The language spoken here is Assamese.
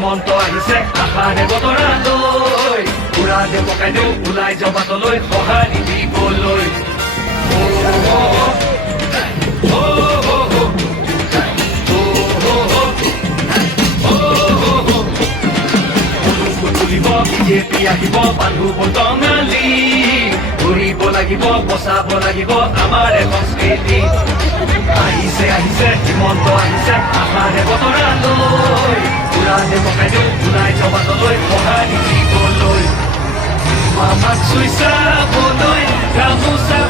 হিমন্ত আহিছে আশাৰে বতৰা লৈ উৰা দে পকাই দিওঁ ওলাই জবাতলৈ সঁহাৰি দিবলৈ বিজেপি আহিব বান্ধু বটঙালী ঘূৰিব লাগিব বচাব লাগিব আমাৰ সংস্কৃতি আহিছে আহিছে হিমন্ত আহিছে আশাৰে বতৰা লৈ উৰা দে পকাই দিওঁ ওলাই জবাতলৈ সঁহাৰি দিবলৈ মামাক চুই চাবলৈ গামোচা